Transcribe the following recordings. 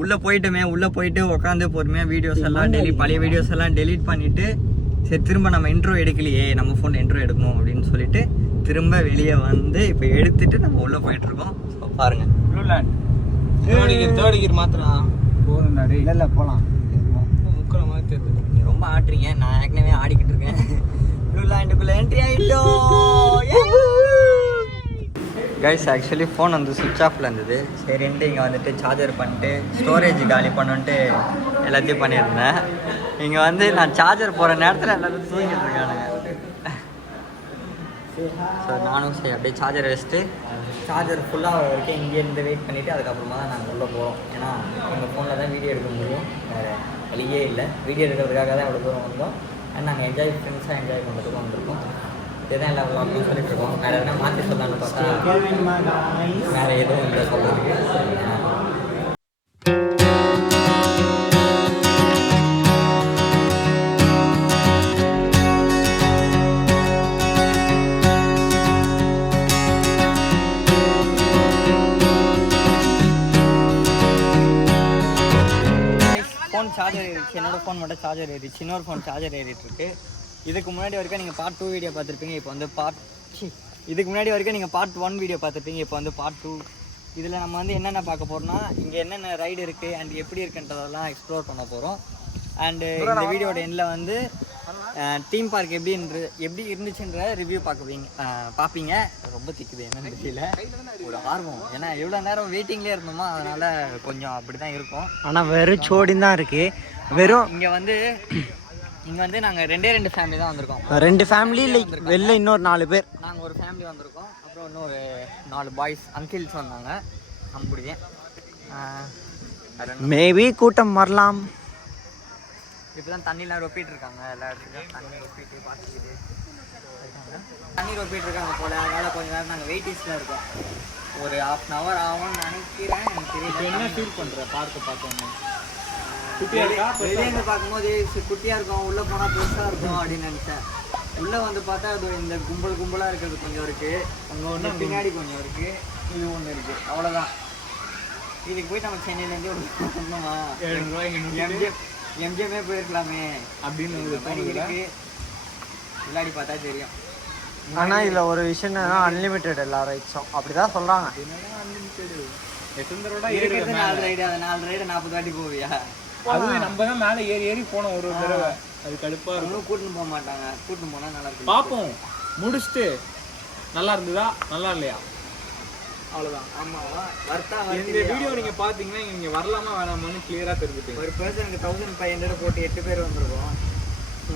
உள்ளே போயிட்டு உட்காந்து பொறுமையாக வீடியோஸ் எல்லாம் பழைய வீடியோஸ் எல்லாம் டெலீட் பண்ணிவிட்டு சரி திரும்ப நம்ம இன்ட்ரோ எடுக்கலையே நம்ம ஃபோன் இன்ட்ரோ எடுக்கணும் அப்படின்னு சொல்லிட்டு திரும்ப வெளியே வந்து இப்போ எடுத்துட்டு நம்ம உள்ளே போயிட்டுருக்கோம். ஸோ பாருங்கள் தேர்ட் மாத்திரம் போதும். இல்லை போகலாம் முக்கிற மாதிரி தெரியுது. நீங்கள் ரொம்ப ஆடுறீங்க, நான் ஏற்கனவே ஆடிக்கிட்டு இருக்கேன். ப்ளூ லேண்டுக்குள்ளே என்ட்ரி ஆகிட்டோம். கைஸ் ஆக்சுவலி ஃபோன் வந்து சுவிட்ச் ஆஃபில் இருந்தது. சரின்ட்டு இங்கே வந்துட்டு சார்ஜர் பண்ணிட்டு ஸ்டோரேஜ் காலி பண்ணுன்ட்டு எல்லாத்தையும் பண்ணியிருந்தேன். இங்கே வந்து நான் சார்ஜர் போகிற நேரத்தில் எல்லாத்தையும் தூங்கிட்டு இருக்கானுங்க. ஸோ நானும் சரி அப்படியே சார்ஜர் வச்சுட்டு சார்ஜர் ஃபுல்லாக வரைக்கும் இங்கேருந்து வெயிட் பண்ணிவிட்டு அதுக்கப்புறமா தான் நாங்கள் உள்ளே போகிறோம். ஏன்னா எங்கள் ஃபோனில் தான் வீடியோ எடுக்க முடியும், வேறு வழியே இல்லை. வீடியோ எடுக்கிறதுக்காக தான் எவ்வளோ தூரம் வந்தோம். அண்ட் நாங்கள் ஃப்ரெண்ட்ஸாக என்ஜாய் பண்ணுறதுக்கு வந்திருக்கோம். இதுதான் எல்லா விளாக்லையும் சொல்லிட்டு இருக்கோம். வேறு எதனா மாற்றி சொல்லலான்னு பார்த்தா வேறு எதுவும் இல்லை சொல்கிறதுக்கு. சார்ஜர் ஏறிடுச்சு, என்னோடய ஃபோன் மட்டும் சார்ஜர் ஏறிடுச்சு, இன்னொரு ஃபோன் சார்ஜர் ஏறிட்டுருக்கு. இதுக்கு முன்னாடி வரைக்கும் நீங்கள் பார்ட் 2 வீடியோ பார்த்துருப்பீங்க. இப்போ வந்து இதுக்கு முன்னாடி வரைக்கும் நீங்கள் பார்ட் 1 வீடியோ பார்த்துருப்பீங்க. இப்போ வந்து பார்ட் 2. இதில் நம்ம வந்து என்னென்ன பார்க்க போகிறோம்னா இங்கே என்னென்ன ரைடு இருக்குது அண்ட் எப்படி இருக்குன்றதெல்லாம் எக்ஸ்ப்ளோர் பண்ண போகிறோம். அண்டு இந்த வீடியோட எண்டில் வந்து தீம் பார்க் எப்படி இருந்துச்சுன்ற ரிவ்யூ பார்ப்பீங்க. ரொம்ப திக்குது என்னன்னு தெரியல, ஒரு ஆர்வம். ஏன்னா எவ்வளோ நேரம் வெயிட்டிங்லேயே இருந்தோமோ அதனால் கொஞ்சம் அப்படி தான் இருக்கும். ஆனால் வெறும் சோடின்னு தான் இருக்குது. வெறும் இங்கே வந்து நாங்கள் 2 ஃபேமிலி தான் வந்திருக்கோம். 2 ஃபேமிலி வெளில இன்னொரு 4 பேர். நாங்கள் ஒரு ஃபேமிலி வந்திருக்கோம். அப்புறம் இன்னொரு 4 பாய்ஸ் அங்கிள்ஸ் வந்தாங்க. நம்மளுடைய மேபி கூட்டம் வரலாம். இப்போ தான் தண்ணிலாம் ரொப்பிட்டு இருக்காங்க. எல்லா இடத்துலையும் தண்ணி ரொப்பிட்டு பார்த்துக்கிட்டு தண்ணி ரொப்பிட்டு இருக்காங்க போல். அதனால் கொஞ்சம் நேரம் நாங்கள் வெயிட்டிங்ஸில் இருக்கோம். ஒரு 1/2 hour ஆகும்னு நினைக்கிறேன். எனக்கு தெரியல. என்ன ஃபீல் பண்ணுறேன் பார்க்க பார்த்தோம்னா வெளியேருந்து பார்க்கும்போது குட்டியாக இருக்கும், உள்ளே போனால் பெருசாக இருக்கும் அப்படின்னு நினச்சேன். உள்ளே வந்து பார்த்தா அது இந்த கும்பலாக இருக்கிறது கொஞ்சம் இருக்குது, அங்கே ஒன்று பின்னாடி கொஞ்சம் இருக்குது, இது ஒன்று இருக்குது, அவ்வளோதான். இதுக்கு போய் நம்ம சென்னையிலேருந்து ஒன்றுமா எம்ஜிஎம்மே போயிருக்கலாமே அப்படின்னு இருக்கு. விளையாடி பார்த்தா தெரியும். ஆனால் இதில் ஒரு விஷயம் என்னன்னா அன்லிமிட்டெட் எல்லா ரைட்ஸும் அப்படி தான் சொல்கிறாங்க. இருக்கிறது 4 ரைடு, அது 4 ரைடு 40 வாட்டி போவியா? அதுவே நம்ம தான் மேலே ஏறி போனோம் ஒரு தடவை. அது கடுப்பாக இருக்கும். கூட்டின்னு போக மாட்டாங்க. கூட்டின்னு போனால் நல்லா இருக்கும். பார்ப்போம், முடிச்சுட்டு நல்லா இருந்ததா நல்லா இல்லையா அவ்வளோதான். ஆமாம், வர்த்தா இந்த வீடியோ நீங்கள் பார்த்தீங்கன்னா நீங்கள் வரலாமா வேணாமான்னு கிளியராக தெரிஞ்சுட்டு ஒரு பர்சனுக்கு 1500 போட்டு 8 பேர் வந்துருக்கோம்.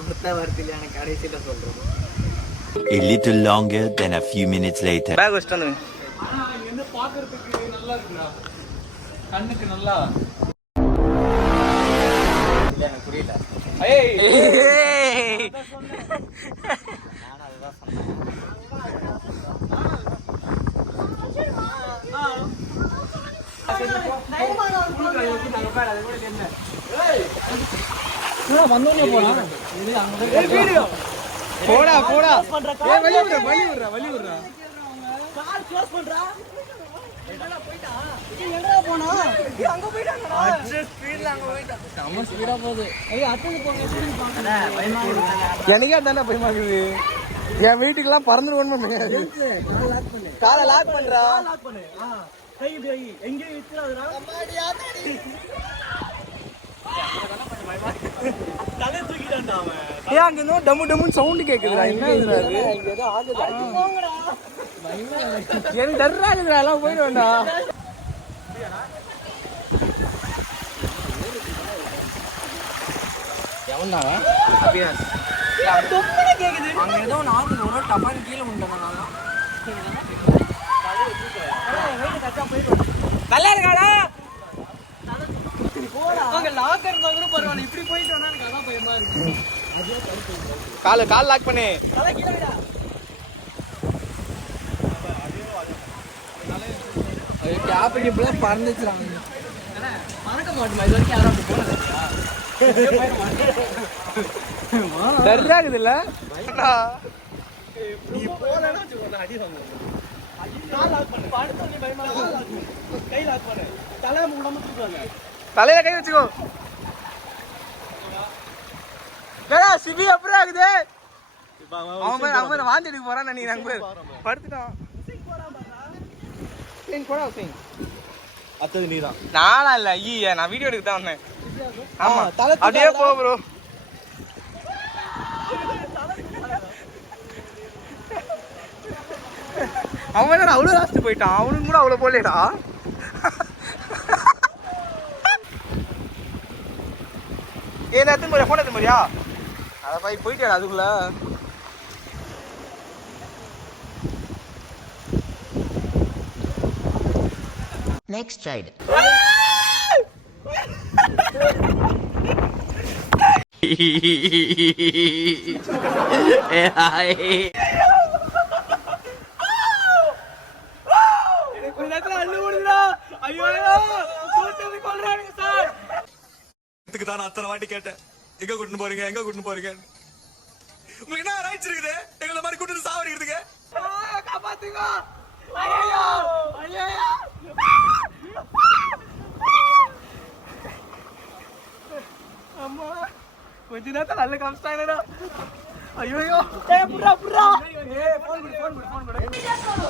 வர்த்தா வருது இல்லையா எனக்கு கடைசியில் சொல்கிறோம். A little longer than a few minutes later. Bag வச்சுட்டு வந்து இங்க பார்க்கிறதுக்கு நல்லா இருக்குடா, கண்ணுக்கு நல்லா. இல்லை எனக்கு புரியல. நானும் அதுதான் சொன்னேன். போடா போடா, வலி விடுறா. கால் க்ளோஸ் பண்றா. எங்கடா போய்டா? எங்கடா போனா? அங்க போய்டாங்கடா. அட்ஜ ஸ்பீட்ல அங்க போய்டா. நம்ம ஸ்பீடா போகுது. அட்டன்னு போங்க, ஸ்பீட் போங்க. பயமா இருக்கு. எனக்கே தான பயமா இருக்குது. என் வீட்டுக்குலாம் பறந்துடுவோன்னு நினைக்கிறேன். காலை லாக் பண்றா. லாக் பண்ணு. கை எங்க விட்டுறாதடா. அம்மாடி ஆத்தாடி. தலை தூக்கிட்டான்டா அவன். அங்க இன்னும் டம்மு சவுண்ட் கேக்குதுடா. என்ன இதுடா இது? இங்க ஏதோ ஆகுது. போங்கடா. எனக்கு டர்ரா இருக்குடா, எல்லாம் போயிடுவேன்டா. எவன்டா அவன்? அபியாஸ். தொப்பன கேக்குது. அங்க ஏதோ நாக்கு ஒரு டப்பான் கீழ விழுந்தானே. நல்லா இருக்காடா. அங்க லாக் இருந்தா கூட பரவாயில்லை, இப்படி போயிட்டு வந்தா எனக்கு அதான் பயமா இருக்கு. கால் லாக் பண்ணு. காலை கீழ விடா. அது கேப் இப்பல பறந்துச்சுறாங்க. அண்ணா மறக்க மாட்டேமா, இது வரைக்கும் யாரும் அப்படி போனது. டர்ராகுது இல்ல? நீ போலனா வெச்சுக்கோ, அடி வாங்குற. கால் லாக் பண்ணு. படுத்து நீ பயமா இருக்கு. கை லாக் பண்ணு. தலை மூடாம தூக்குவாங்க. தலையில கை வச்சுக்கோ. சிபி அப்புறம் ஆகுது. அவன் வாந்தி எடுக்க போறான்னு நினைக்கிறேன். படுத்துட்டான். அத்தது நீதான். நானா இல்ல ஐயா, நான் வீடியோ எடுக்க தான் வந்தேன். ஆமா அப்படியே போ ப்ரோ. அவன் அவ்வளோ லாஸ்ட் போயிட்டான். அவனுக்கு கூட அவ்வளோ போலேடா. ஏன் எத்தனை முறையா ஃபோன் எத்தனை முறையா அதை போயிட்டா அதுக்குள்ள. Next child. தான் அத்தனை வாட்டி கேட்டேன், எங்க கூட்டிட்டு போறீங்க, எங்க கூட்டிட்டு போறீங்க? உங்களுக்கு என்ன ரைட்ஸ் இருக்குது எங்களை மாதிரி கூட்டிட்டு சாவடிக்கிறதுக்கு? காப்பாத்துங்க. அம்மா கொஞ்ச நேரத்தில் நல்ல காமிச்சிட்டாங்கடா. ஐயோ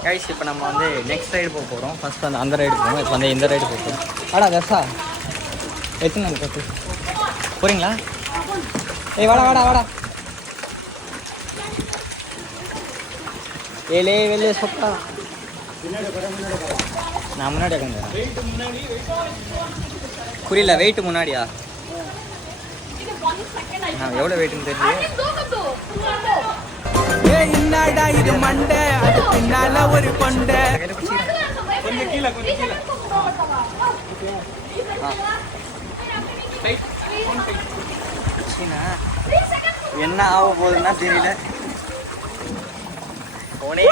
கைஸ் இப்போ நம்ம வந்து நெக்ஸ்ட் ரைடு போக போகிறோம். ஃபர்ஸ்ட் வந்து அந்த ரைடு போகணும், இப்போ வந்து இந்த ரைடு போக போகிறோம். வாடா தர்ஷா, எத்தனை நாள் கட்டு போகிறீங்களா? ஏய் வாடா வாடா வாடா. ஏலே வெளியே சொக்கா. நான் முன்னாடி உட்காந்துறேன். புரியல, வெயிட் முன்னாடியா? நான் எவ்வளோ வெயிட்னு தெரியல. என்னடா இது மண்டை, அது பின்னால ஒரு கொண்டை. கொஞ்சம் கீழே, கொஞ்சம் கீழே. என்ன ஆக போகுதுன்னா தெரியல. போனே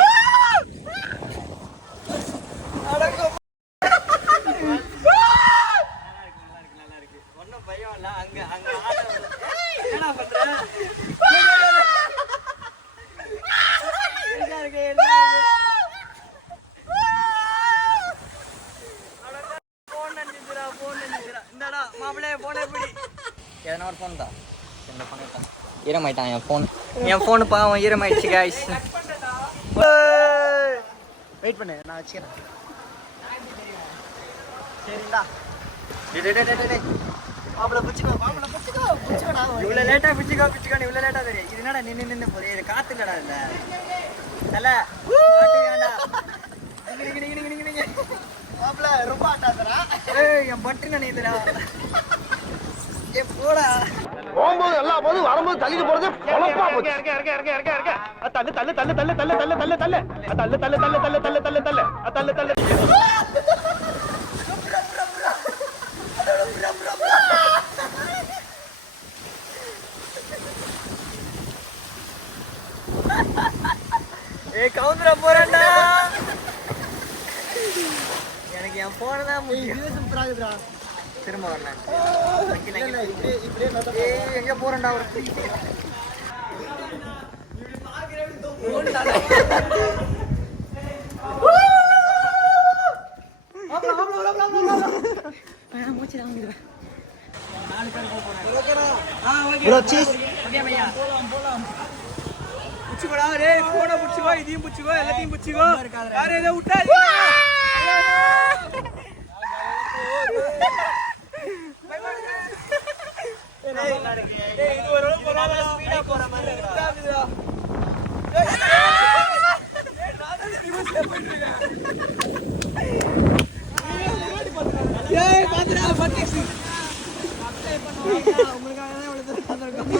ஒன்னும் பயம் இல்ல. அங்க அங்க என்ன பண்ற? இந்தடா மாப்பிள்ளை போன எப்படி எதனா ஒரு ஃபோன் தான். இந்த ஃபோன் ஈரமாயிட்டான் என் ஃபோன். என் ஃபோனு பாவம் ஈரமாயிடுச்சு காய்ஸ். வெயிட் பண்ணு, நான் வச்சுக்கிறேன். சரிடா. மாப்பிள்ளை பிடிச்சிக்கோ, மாப்பிள்ளை பிடிச்சிக்கோ, பிடிச்சிக்கோடா. இவ்வளோ லேட்டாக பிடிச்சிக்கோ பிடிச்சிக்கோன்னு இவ்வளோ லேட்டாக தெரியும். இது என்னடா நின்று போதே, இது காற்று இல்லடா இல்லை தலை வேண்டா. மாப்பிள்ளை ரொம்ப ஆட்டாதரா. ஏய் என் பட்டு நினைதுடா. ஏ போடா. போகும்போது எல்லா போது வரும்போது தள்ளிட்டு போறது பொழப்பா போச்சு. தள்ளு தள்ளு தள்ளு தள்ளு தள்ளு தள்ளு தள்ளு தள்ளு தள்ளு தள்ளு தள்ளு தள்ளு தள்ளு தள்ளு தள்ளு தள்ளு தள்ளு. ஏய் கவுந்தர போறேன்டா. எனக்கு என் போன தான் முக்கியம். சூப்பராகுதுடா. திரும்ப வரேன். ஏய் எங்க போறேன்டா ஒரு புடிச்சுக்கோடா, டேய் போனை புடிச்சுக்கோ, இதையும் புடிச்சுக்கோ, எல்லாத்தையும் புடிச்சுக்கோ. யாரே இதை விட்டா இது ஒரு ஸ்பீடா போற மாதிரி இருக்குடா. ஏய் பாத்துடா பட்டிசி. உங்களுக்காக தான் இவ்வளவு தூரம் வந்திருக்கோம்.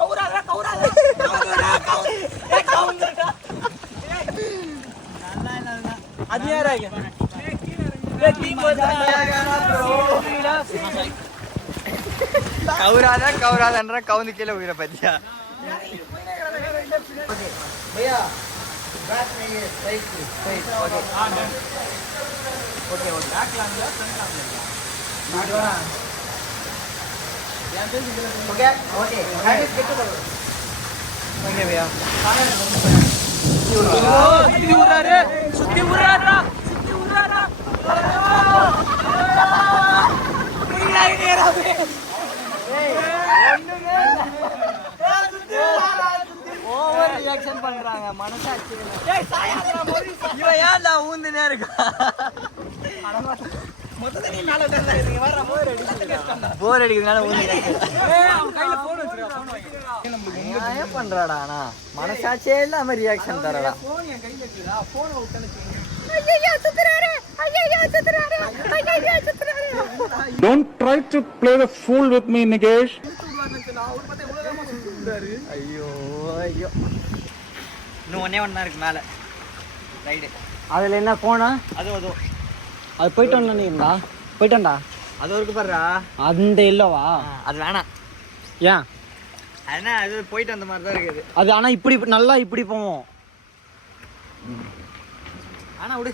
கௌராடா கௌராடா கௌராடா. நல்லா இல்ல அது யாராங்க? கௌராதா கௌராதன்ற கவுந்து கீழே உயிரை பத்தியா. சுத்தி விடுறாரு. ஓவர் ரியாக்ஷன் பண்றாங்க மனசாட்சி இவன் ஏன்டா ஊந்துனே இருக்கா போர் அடிக்கிறதுனால ஊந்து பண்றாடா ஆனா மனசாட்சியே இல்லாம reaction தரடா Don't try to play the fool with me, Nikesh. ஐயோ ஐயோ இன்னும் ஒன்னே ஒன்னா இருக்கு மேல ரைடு அதுல என்ன போனா அது போயிட்டு வந்தா போயிட்டோம்டா அது ஒரு பாருடா அந்த இல்லவா அது வேணாம் ஏன் அதனா அது போயிட்டு வந்த மாதிரி தான் இருக்குது அது ஆனா இப்படி நல்லா இப்படி போவோம் ஆனா விடு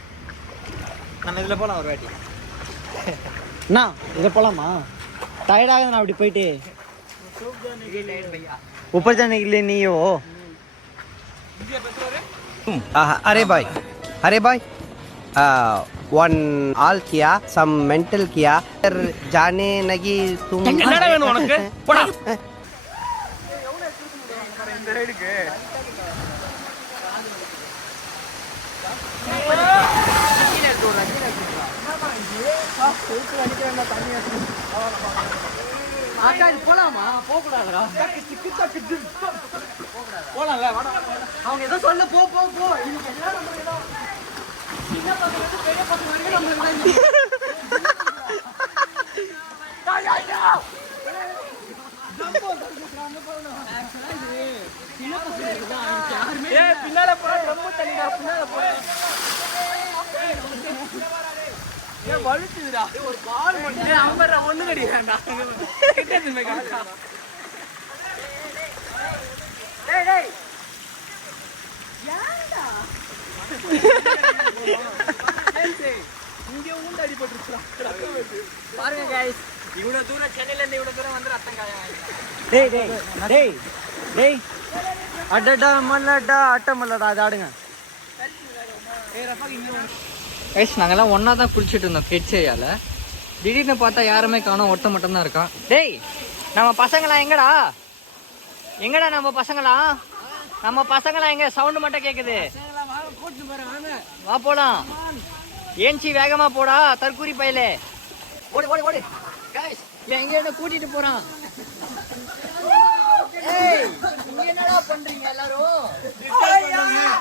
நம்ம இதுல போலாம் ஒரு வாட்டி என்ன இதை போலாமா டயர்ட் ஆகுது நான் அப்படி போயிட்டு ऊपर जाने के लिए नहीं हो अरे भाई वन ऑल किया सम मेंटल किया फिर जाने लगी तुम போலாமா போகக்கூடாதுடா போலாம்ல அவங்க ஏதோ சொல்ல போ போ போ சின்ன பசங்க பெரிய பசங்க வரைக்கும் நம்மளுக்கு பின்னால போற ரொம்ப தண்ணிடா பின்னால போற ஏன் வழுத்துதுடா ஒரு பால் மட்டும் அம்பற ஒண்ணு கடிறான்டா கிட்டது மேகடா டேய் டேய் யாரடா இங்க ஊண்ட அடிபட்டுச்சுடா பாருங்க गाइस இவ்வளவு தூரம் சென்னையில இருந்து இவ்வளவு தூரம் வந்து ரத்தம் காயம் டேய் டேய் டேய் டேய் அடடா மல்லடா அட்டமல்லடா அது ஆடுங்க ஏய் ரஃபா இங்க கைஸ் நாங்கெல்லாம் ஒன்றா தான் குளிச்சுட்டு இருந்தோம் கிட்ஸ் ஏரியாவில் திடீர்னு பார்த்தா யாருமே காணோம் ஒருத்த மட்டும் தான் இருக்கான் டேய் நம்ம பசங்களாம் எங்கடா நம்ம பசங்களாம் எங்க சவுண்டு மட்டும் கேட்குது வா போலாம் ஏஞ்சி வேகமா போடா தற்கூரி பையலே ஓடு ஓடு ஓடு கைஸ் எங்க என்ன கூட்டிட்டு போறான் ஏய் இங்க என்னடா பண்றீங்க எல்லாரும்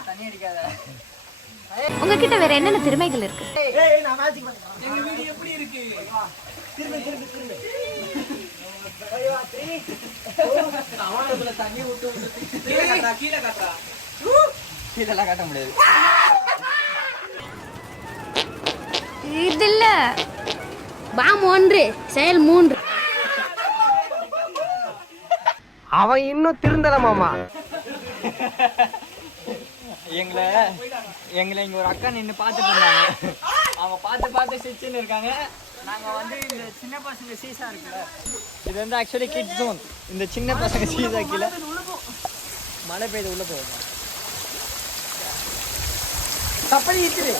தண்ணி அடிக்காத உங்ககிட்ட வேற என்னென்ன திறமைகள் இருக்கு? எங்க வீடு எப்படி இருக்கு? கீழே காட்ட முடியாது. இது இல்ல பாம் 1 செயல் 3. அவன் இன்னும் திருந்தல மாமா. எங்களை இங்க ஒரு அக்கா நின்று பார்த்துட்டு இருந்தாங்க. அவங்க பார்த்து சிரிச்சுன்னு இருக்காங்க. நாங்க வந்து இந்த சின்ன பசங்க சீசா இருக்குல்ல, இது வந்து ஆக்சுவலி கிட்ஸ் ஜோன். இந்த சின்ன பசங்க சீசா கீழே மழை பெய்து உள்ள போகுது. கப்பல் இருக்குது.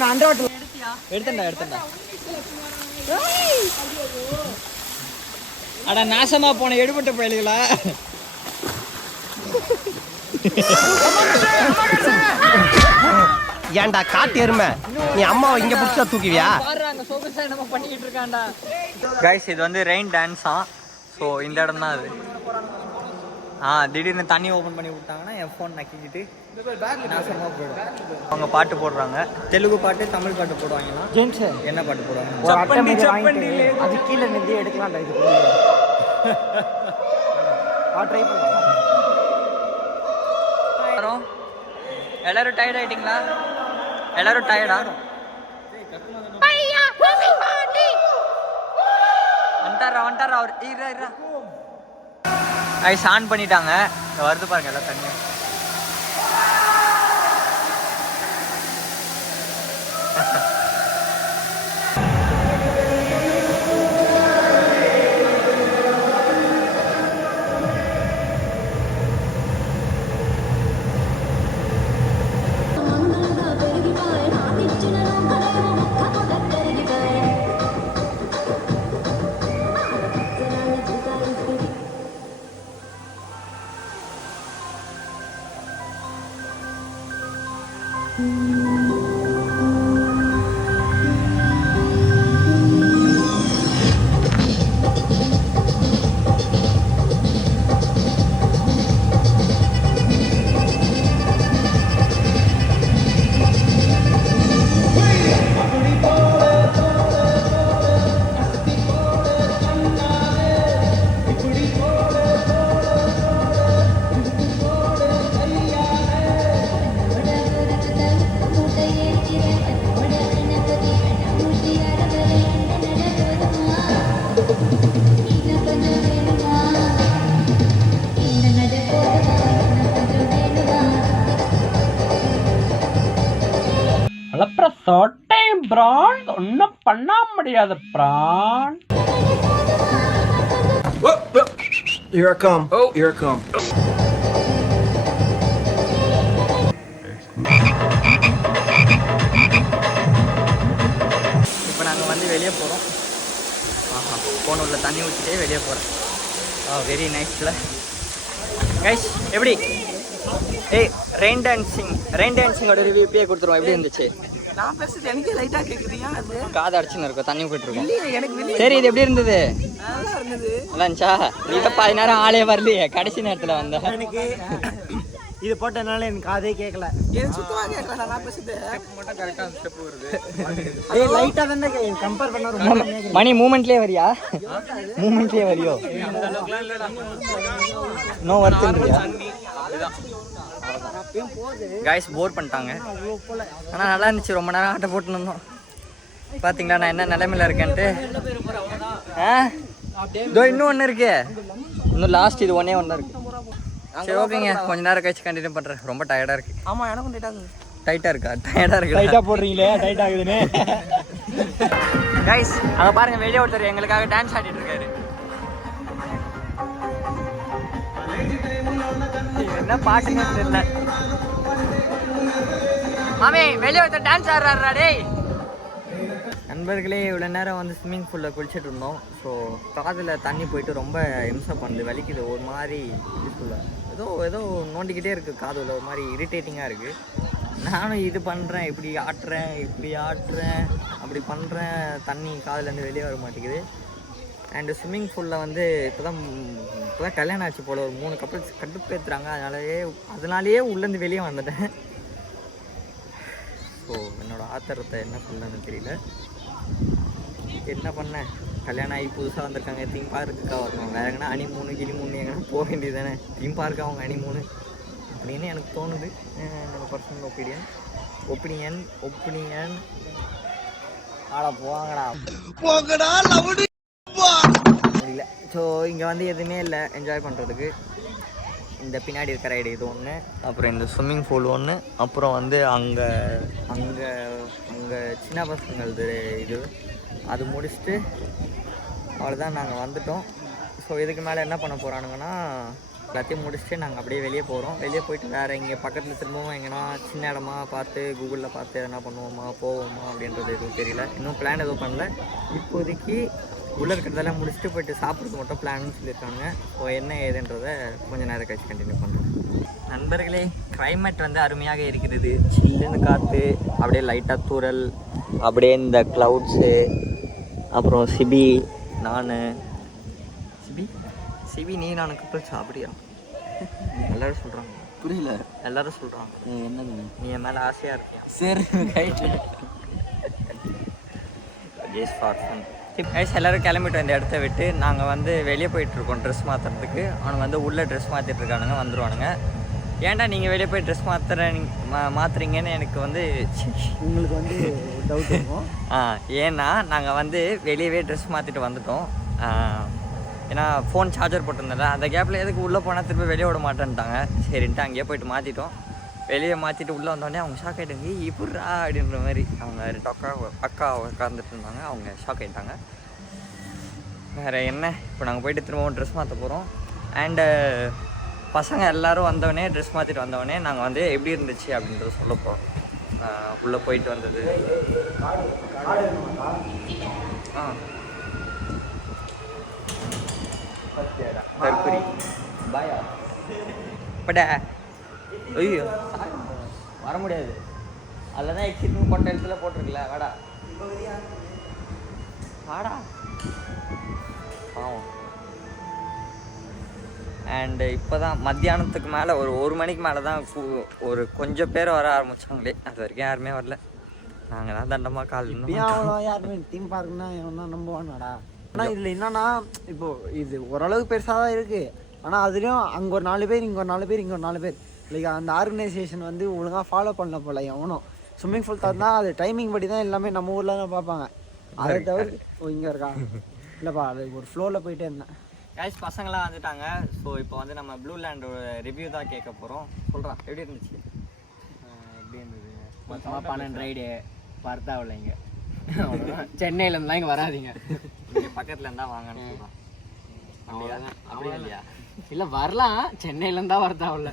நான் அண்டர் வாட்டர் எடுத்தேன்டா. அட நாசமா போன எடுபட்ட பயலுகளா. ஏன்டா காட்டு எருமை, நீ அம்மாவை இங்க புடிச்சா தூக்குவியா? கைஸ் இது வந்து ரெயின் டான்ஸா. ஸோ இந்த இடம் தான் அது. திடீர்னு தண்ணி ஓப்பன் பண்ணி விட்டாங்கன்னா என் ஃபோன் நக்கிக்கிட்டு நாசமாக போயிடும். அவங்க பாட்டு போடுறாங்க, தெலுங்கு பாட்டு தமிழ் பாட்டு போடுவாங்கன்னா ஜென்ஸ் என்ன பாட்டு போடுவாங்க? அது கீழே நிதி எடுக்கலாம்டா. இது ட்ரை பண்ணலாம். எல்லாரும் டயர்ட் ஆயிட்டீங்களா? எல்லாரும் டயர்டா? வந்துட்டாரா அவர். இரா ஐஸ் ஆன் பண்ணிட்டாங்க. வருது பாருங்க எல்லாம் தண்ணி. சொட்டையும் பிரான் ஒன்னும் பண்ண முடியாது பிரான். Here I come. Oh, here I come. இப்போ நாங்கள் வந்து வெளியே போகிறோம். ஆஹா, போன உள்ள தண்ணி ஊற்றிட்டே வெளியே போகிறோம். வெரி நைஸ்ல கைஸ். எப்படி ரெயின் டான்சிங்கோட ரிவ்யூ இப்பயே கொடுத்துருவோம். எப்படி இருந்துச்சு? நான் பேசுறது எனக்கு லைட்டா கேக்குறீங்க. அது காது அடிச்சுன்னு இருக்கும், தண்ணி போயிட்டுருக்கோம். எனக்கு சரி, இது எப்படி இருந்தது? நல்லா இருந்தது. நல்லா இருந்துச்சா? நீங்க 10 நேரம் ஆளே வரலையே, கடைசி நேரத்தில் வந்த. எனக்கு இது போட்டனால எனக்கு காதே கேட்கல. எனக்கு சுத்தமா கேட்கல. நான் பேசுறது மட்டும் கரெக்டாக ஸ்டெப் வருது. ஏய் லைட்டா தானே கம்பேர் பண்ணா ரொம்ப மணி மூமெண்ட்லயே வரியா? மூமெண்ட்லயே வரியோ? நோ வர்த்துன்றியா? கைஸ் போர் பண்ணிட்டாங்க. ஆனால் நல்லா இருந்துச்சு. ரொம்ப நேரம் ஆட்டை போட்டு இருந்தோம். பார்த்தீங்களா நான் என்ன நிலைமையில இருக்கேன்ட்டு. இதோ இன்னும் ஒன்று இருக்கு. இன்னும் லாஸ்ட் இது ஒன்றே ஒன்று இருக்கு. சரி ஓகேங்க, கொஞ்ச நேரம் கழிச்சு கண்டினியூ பண்ணுறேன். ரொம்ப டயர்டாக இருக்கு. ஆமா, எனக்கும் டைட்டாக இருக்கா? டயர்டாக இருக்கு. லைட்டா போடுறீங்களே டைட் ஆகுதுன்னு. கைஸ் அங்கே பாருங்க, வெளியே ஒருத்தர் எங்களுக்காக டான்ஸ் ஆடிட்டு இருக்காரு. என்ன பாட்டுங்க தெரியல. மாமே வெளியே ஒருத்தர் டான்ஸ் ஆடுறாருடா டேய். நண்பர்களே, இவ்வளோ நேரம் வந்து ஸ்விம்மிங் பூலில் குளிச்சுட்டு இருந்தோம். ஸோ காதில் தண்ணி போயிட்டு ரொம்ப இம்சை பண்ணுது, வலிக்குது. ஒரு மாதிரி ஏதோ ஏதோ நோண்டிக்கிட்டே இருக்குது காதில். ஒரு மாதிரி இரிட்டேட்டிங்காக இருக்குது. நானும் இது பண்ணுறேன், இப்படி ஆட்டுறேன், அப்படி பண்ணுறேன். தண்ணி காதுலேருந்து வெளியே வர மாட்டேங்குது. அண்டு ஸ்விம்மிங் பூலில் வந்து இப்போ தான் கல்யாணம் ஆச்சு போல். ஒரு 3 கப்பல்ஸ் கட்டுப்பேற்றுறாங்க. அதனாலேயே உள்ளேருந்து வெளியே வந்துட்டேன். ஸோ என்னோடய ஆத்திரத்தை என்ன சொல்லணும்னு தெரியல. என்ன பண்ணேன், கல்யாணம் ஆகி புதுசாக வந்திருக்காங்க. தீம் பார்க்குக்காக வரணும். வேறு எங்கன்னா அனிமூணு எங்கன்னா போக வேண்டியது தானே. தீம் பார்க்கு அவங்க அனிமூணு அப்படின்னு எனக்கு தோணுது. என்னோடய பர்சனல் ஒப்பீனியன். ஆடா போங்கடா முடியல. ஸோ இங்கே வந்து எதுவுமே இல்லை என்ஜாய் பண்ணுறதுக்கு. இந்த பின்னாடி இருக்கிற ரைடு இது ஒன்று, அப்புறம் இந்த ஸ்விம்மிங் பூல் ஒன்று, அப்புறம் வந்து அங்கே சின்ன பசங்களது இது அது முடிச்சுட்டு அவ்வளோதான் நாங்கள் வந்துட்டோம். ஸோ இதுக்கு மேலே என்ன பண்ண போகிறானுங்கன்னா, எல்லாத்தையும் முடிச்சுட்டு நாங்கள் அப்படியே வெளியே போகிறோம். வெளியே போயிட்டு வேறு இங்கே பக்கத்தில் திரும்பவும் எங்கன்னா சின்ன இடமா பார்த்து கூகுளில் பார்த்து என்ன பண்ணுவோமா போவோமா அப்படின்றது எதுவும் தெரியல. இன்னும் பிளான் எதுவும் பண்ணல. இப்போதைக்கு உள்ளே இருக்கிறதெல்லாம் முடிச்சுட்டு போய்ட்டு சாப்பிட்றது மட்டும் பிளான்னு சொல்லியிருக்காங்க. ஸோ என்ன ஏதுன்றதை கொஞ்சம் நேரம் கழிச்சு கண்டினியூ பண்ணுறோம். நண்பர்களே, கிளைமேட் வந்து அருமையாக இருக்கிறது. சில்லுன்னு காற்று, அப்படியே லைட்டாக தூறல், அப்படியே இந்த க்ளவுட்ஸு, அப்புறம் சிபி நீ நான் கப்பல் சாப்பிடியா எல்லாரும் சொல்கிறாங்க. புரியல. எல்லாரும் சொல்கிறாங்க என்னது நீ என் மேலே ஆசையாக இருக்கியா? சரி ரைட்டு. Just for fun. எல்லோரும் கிளம்பிட்டு இந்த இடத்த விட்டு நாங்கள் வந்து வெளியே போயிட்டுருக்கோம் ட்ரெஸ் மாற்றுறதுக்கு. அவனுங்க வந்து உள்ளே ட்ரெஸ் மாற்றிட்டுருக்கானுங்க, வந்துடுவானுங்க. ஏன்டா நீங்கள் வெளியே போய் ட்ரெஸ் மாற்றுறீங்கன்னு எனக்கு வந்து உங்களுக்கு வந்து டவுட் இருக்கும். ஏன்னா நாங்கள் வந்து வெளியவே ட்ரெஸ் மாற்றிட்டு வந்துட்டோம். ஏன்னா ஃபோன் சார்ஜர் போட்டிருந்தேன்ல, அந்த கேப்பில் எதுக்கு உள்ளே போனால் திரும்ப வெளியே விட மாட்டேன்ட்டாங்க. சரின்ட்டு அங்கேயே போய்ட்டு மாற்றிட்டோம். வெளியே மாற்றிட்டு உள்ளே வந்தோடனே அவங்க ஷாக் ஆகிட்டாங்க. இப்பட்றா அப்படின்ற மாதிரி. அவங்க அக்கா உட்காந்துட்டு இருந்தாங்க, அவங்க ஷாக் ஆகிட்டாங்க. வேறு என்ன, இப்போ நாங்கள் போய்ட்டு திரும்பவும் ட்ரெஸ் மாற்ற போகிறோம். அண்டு பசங்க எல்லோரும் வந்தவொடனே ட்ரெஸ் மாற்றிட்டு வந்தவொடனே நாங்கள் வந்து எப்படி இருந்துச்சு அப்படின்றத சொல்ல போகிறோம். உள்ளே போயிட்டு வந்தது. தற்கொலை பாயா பட ஐயோ வர முடியாது. அதில் தான் எக்ஸிட்னு போட்ட இடத்துல போட்டிருக்கல. வாடா பாவம். அண்டு இப்போ தான் மத்தியானத்துக்கு மேலே ஒரு மணிக்கு மேலே தான் ஒரு கொஞ்சம் பேர் வர ஆரம்பித்தாங்களே. அது வரைக்கும் யாருமே வரல. நாங்கள் தான் தண்டமாக கால் யாருமே தீம் பார்க்குன்னா எவனா நம்புவானாடா. ஆனால் இதில் என்னன்னா, இப்போது இது ஓரளவுக்கு பெருசாக தான் இருக்குது. ஆனால் அதுலேயும் அங்கே ஒரு 4 பேர், இங்கே ஒரு 4 பேர், இங்கே ஒரு 4 பேர். லைக் அந்த ஆர்கனைசேஷன் வந்து ஒழுங்காக ஃபாலோ பண்ணல போல எவனும். ஸ்விம்மிங் பூல் தான் அது டைமிங் படி தான் எல்லாமே நம்ம ஊரில் தான் பார்ப்பாங்க. அதை தவிர இங்கே இருக்கா இல்லைப்பா, அது ஒரு ஃப்ளோவில் போயிட்டே இருந்தேன். கைஸ் பசங்களாம் வந்துட்டாங்க. ஸோ இப்போ வந்து நம்ம ப்ளூ லேண்டோட ரிவ்யூ தான் கேட்க போகிறோம். சொல்கிறான் எப்படி இருந்துச்சு? எப்படி இருந்தது? மொத்தமாக 12 ரைடு, வர்த்தாவில் இங்கே சென்னையிலேருந்துலாம் இங்கே வராதீங்க, இங்கே பக்கத்தில் இருந்தால் வாங்கன்னு சொல்லுவான். அவ்வளோதான். அப்படி இல்லையா? இல்லை வரலாம், சென்னையிலேருந்து தான் வர்த்தாவில்.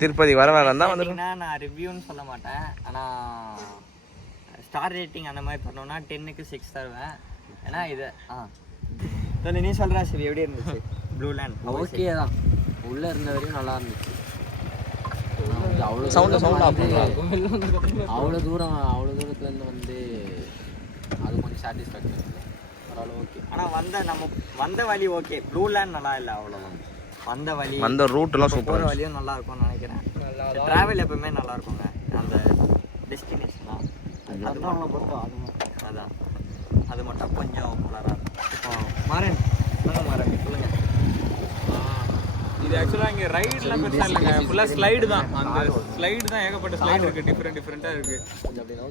திருப்பதி வர வேணாம் தான் வந்துடும். நான் ரிவ்யூன்னு சொல்ல மாட்டேன், ஆனால் ஸ்டார் ரேட்டிங் அந்த மாதிரி பண்ணோம்னா 10க்கு 6 தருவேன். ஏன்னா இது நீ சொல்கிறா சரி, எப்படி இருந்துச்சு ப்ளூ லேண்ட்? ஓகே தான், உள்ளே இருந்த வரையும் நல்லா இருந்துச்சு. அவ்வளோ அவ்வளோ தூரத்துலேருந்து வந்து அது கொஞ்சம் சாட்டிஸ்ஃபேக்ஷன் இல்லை, பரவாயில்ல ஓகே. ஆனால் நம்ம வந்த வழி ஓகே, ப்ளூ லேண்ட் நல்லா இல்லை அவ்வளோதான். வந்த ரூட்லாம் போகிற சூப்பர். வழியும் நல்லா இருக்கும்னு நினைக்கிறேன். ட்ராவல் எப்பவுமே நல்லா இருக்குங்க, அந்த டெஸ்டினேஷன் தான். அதான் அது மட்டும் கொஞ்சம் கலராக இருக்கும். மாறன் சொல்லுங்கள். இது ஆக்சுவலாக இங்கே ரைட்லாம் பெருசாக இல்லைங்க, ஃபுல்லாக ஸ்லைடு தான். அந்த ஸ்லைடு தான் ஏகப்பட்ட ஸ்லைடு இருக்குது, டிஃப்ரெண்ட்டாக இருக்குது.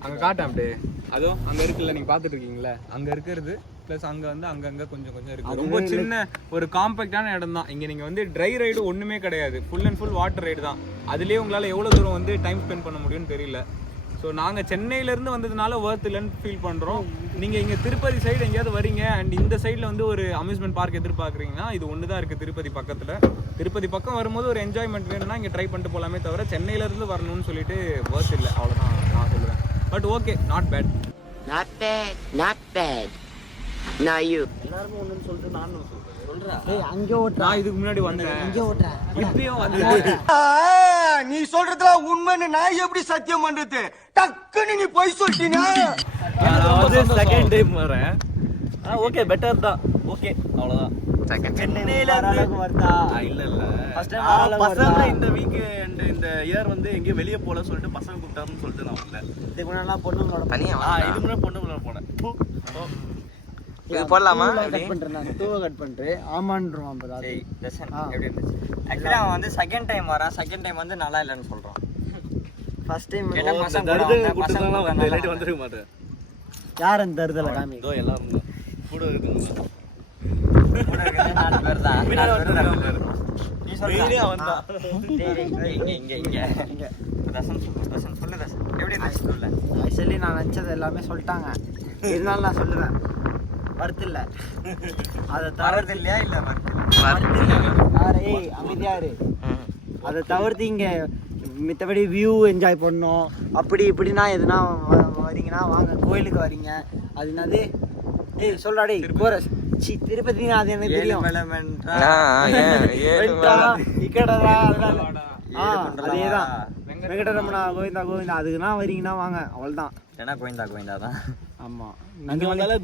அங்கே காட்டேன் அப்படியே, அதுவும் அங்கே இருக்குல்ல, நீங்கள் பார்த்துட்டு இருக்கீங்களா, அங்கே இருக்கிறது ப்ளஸ் அங்கே வந்து அங்கங்கே கொஞ்சம் இருக்குது. ரொம்ப சின்ன ஒரு காம்பேக்டான இடம் தான். இங்கே நீங்கள் வந்து ட்ரை ரைடு ஒன்றுமே கிடையாது, full and full water ride தான். அதுலேயே உங்களால் எவ்வளோ தூரம் வந்து டைம் ஸ்பெண்ட் பண்ண முடியும்னு தெரியல. ஸோ நாங்கள் சென்னையிலேருந்து வந்ததுனால ஒர்த் இல்லைன்னு ஃபீல் பண்ணுறோம். நீங்கள் இங்கே திருப்பதி சைடு எங்கேயாவது வரீங்க அண்ட் இந்த சைடில் வந்து ஒரு அம்யூஸ்மெண்ட் பார்க் எதிர்பார்க்குறீங்கன்னா இது ஒன்று தான் இருக்குது திருப்பதி பக்கத்தில். திருப்பதி பக்கம் வரும்போது ஒரு என்ஜாய்மெண்ட் வேணும்னா இங்கே ட்ரை பண்ணிட்டு போகலாமே தவிர சென்னையிலேருந்து வரணும்னு சொல்லிட்டு ஒர்த் இல்லை, அவ்வளோதான் நான் சொல்லுவேன். But okay, not bad. எல்லாருமே ஒன்றுன்னு சொல்லிட்டு நானும் சொல்கிறேன். அங்கே ஓட்டுறா, நான் இதுக்கு முன்னாடி வந்தேன், இங்கே ஓட்டுறேன், இப்பயும் வந்து நீ சொல்றதுல உண்மைன்னு நான் எப்படி சத்தியம் பண்றது? டக்குன்னு நீ போய் சொல்லிட்டீங்க. செகண்ட் டைம் வரேன். ஓகே, பெட்டர் தான். ஓகே, அவ்வளோதான். சென்னையில வருதா? இல்ல பசங்க இந்த வீக் அண்ட் இந்த இயர் வந்து எங்கேயும் வெளியே போல சொல்லிட்டு பசங்க கூப்பிட்டாருன்னு சொல்லிட்டு நான் வரல. இதுக்கு முன்னாடி பொண்ணுங்களோட இதுக்கு முன்னாடி பொண்ணுங்களோட போனேன். இது போடலாமா? கட் பண்றேன், தூவ கட் பண்றேன். ஆமான்றான் bro. அது எப்படி இருந்துச்சு? ஆக்சுவலி அவன் வந்து செகண்ட் டைம் வரான், செகண்ட் டைம் வந்து நல்லா இல்லைன்னு சொல்றான். ஃபர்ஸ்ட் டைம் வந்துருக்க மாட்டேன். யார் அந்த தருதல காமி? இதோ எல்லாரும் தான் கூட இருக்குங்க. கூட இருக்கிறது 4 பேர் தான். நீ சொல்றியா? வந்தான். இங்க தசன் சொல்லு தசன், எப்படி இருந்துச்சு சொல்ல? ஆக்சுவலி நான் நினச்சது எல்லாமே சொல்லிட்டாங்க, இருந்தாலும் நான் சொல்லுவேன். வருத்து இல்லை, அதை தவறுது இல்லையா? இல்லை அமைதியாரு. அதை தவிர்த்து இங்கே மித்தபடி வியூ என்ஜாய் பண்ணோம். அப்படி இப்படின்னா எதுனா வரீங்கன்னா வாங்க, கோயிலுக்கு வரீங்க. அது என்னது? சொல்றா டேய் கோரஸ். திருப்பதினா அது எனக்கு தெரியும். அதேதான், வெங்கடரமணா கோவிந்தா கோவிந்தா. அதுக்குன்னா வரீங்கன்னா வாங்க, அவ்வளோதான். ஏன்னா கோவிந்தா தான். ஆமாம்,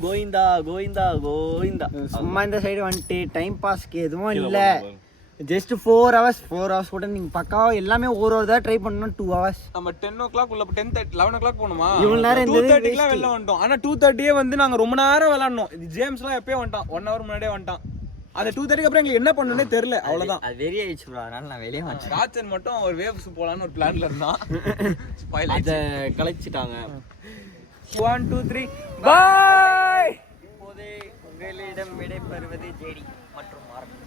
கோவிந்தா கோவிந்தா கோவிந்தா. சும்மா இந்த சைடு வந்துட்டு டைம் பாஸ்க்கு எதுவும் இல்லை. ஜஸ்ட் 4 hours கூட நீங்கள் பக்காவா எல்லாமே ஒரு தான் ட்ரை பண்ணணும். 2 hours. நம்ம 10 o'clock உள்ள 10:30 11 o'clock போனோமா, இவ்வளவு நேரம் 2:30க்குலாம் வெளில வந்துட்டோம். ஆனா 2:30 வந்து நாங்க ரொம்ப நேரம் விளையாடணும். இது ஜேம்ஸ்லாம் எப்பயே வந்துட்டான், 1 hour முன்னாடியே வந்துட்டான். அந்த 2:30க்கு அப்புறம் எங்களுக்கு என்ன பண்ணணும்னே தெரியல, அவ்வளவுதான். அது வெறி ஆயிடுச்சு ப்ரோ, அதனால நான் வெளியே வந்தேன். ராஜன் மட்டும் ஒரு வேவ்ஸ் போலான்னு ஒரு பிளான்ல இருந்தான், அதை கலைச்சிட்டாங்க. 1 2 3 பை. இப்போது உங்களிடம் விடைபெறுவது ஜேடி மற்றும் மார்க்.